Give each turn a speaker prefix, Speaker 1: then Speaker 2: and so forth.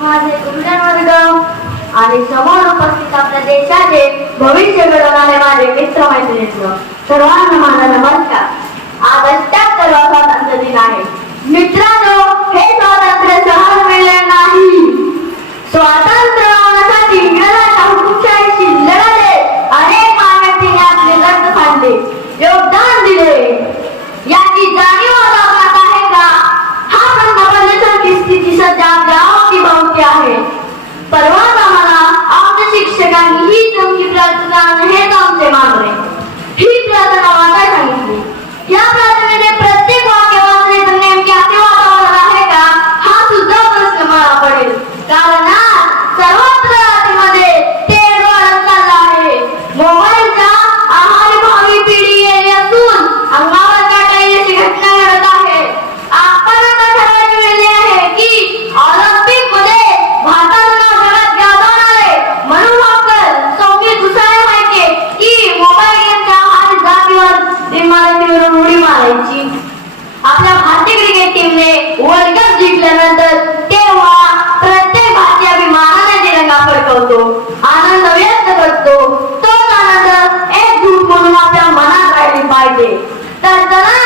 Speaker 1: माझे गुरुजन वर्ग आणि समोर उपस्थित आपल्या देशाचे भविष्य घडवणारे माझे मित्र मैत्रिणी सर्वांना माझा नमस्कार Sorry. होतो आनंद व्यक्त करतो. तो आनंद एक म्हणून आपल्या मनात राहिली पाहिजे. तर जरा